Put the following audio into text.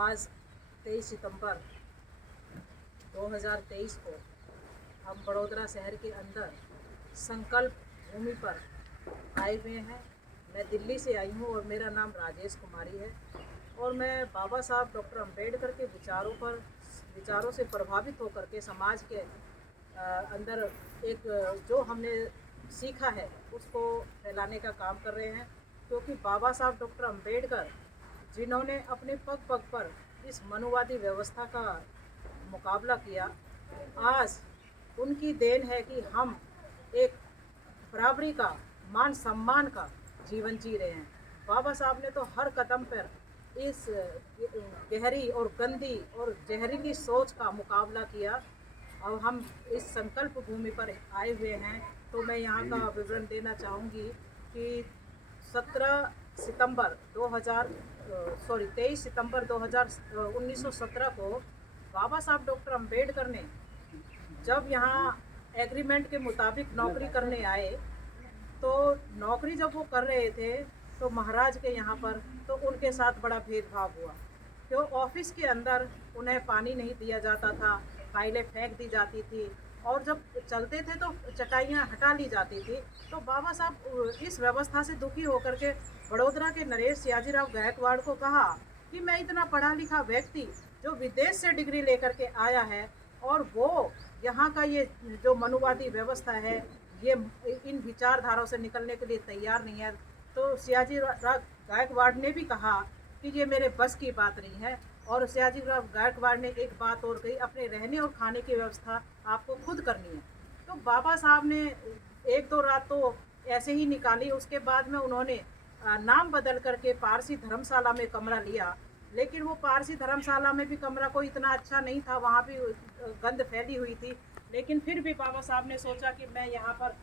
आज 23 सितंबर 2023 को हम बड़ोदरा शहर के अंदर संकल्प भूमि पर आए हुए हैं। मैं दिल्ली से आई हूँ और मेरा नाम राजेश कुमारी है और मैं बाबा साहब डॉक्टर अंबेडकर के विचारों से प्रभावित होकर के समाज के अंदर एक जो हमने सीखा है उसको फैलाने का काम कर रहे हैं, क्योंकि बाबा साहब डॉक्टर अंबेडकर जिन्होंने अपने पग पग पर इस मनुवादी व्यवस्था का मुकाबला किया, आज उनकी देन है कि हम एक बराबरी का, मान सम्मान का जीवन जी रहे हैं। बाबा साहब ने तो हर कदम पर इस गहरी और गंदी और जहरीली सोच का मुकाबला किया। अब हम इस संकल्प भूमि पर आए हुए हैं, तो मैं यहाँ का विवरण देना चाहूँगी कि 23 सितंबर 1917 को बाबा साहब डॉक्टर अंबेडकर ने जब यहाँ एग्रीमेंट के मुताबिक नौकरी करने आए, तो नौकरी जब वो कर रहे थे तो महाराज के यहाँ पर तो उनके साथ बड़ा भेदभाव हुआ। क्यों? ऑफिस के अंदर उन्हें पानी नहीं दिया जाता था, फाइलें फेंक दी जाती थी और जब चलते थे तो चटाइयाँ हटा ली जाती थी। तो बाबा साहब इस व्यवस्था से दुखी होकर के बड़ोदरा के नरेश सियाजीराव गायकवाड़ को कहा कि मैं इतना पढ़ा लिखा व्यक्ति जो विदेश से डिग्री लेकर के आया है और वो यहाँ का ये जो मनुवादी व्यवस्था है, ये इन विचारधाराओं से निकलने के लिए तैयार नहीं है। तो सियाजीराव गायकवाड़ ने भी कहा कि ये मेरे बस की बात नहीं है। और सियाजीराव गायकवाड़ ने एक बात और कही, अपने रहने और खाने की व्यवस्था आपको खुद करनी है। तो बाबा साहब ने एक दो रात तो ऐसे ही निकाली। उसके बाद में उन्होंने नाम बदल करके पारसी धर्मशाला में कमरा लिया, लेकिन वो पारसी धर्मशाला में भी कमरा कोई इतना अच्छा नहीं था, वहाँ भी गंद फैली हुई थी। लेकिन फिर भी बाबा साहब ने सोचा कि मैं यहाँ पर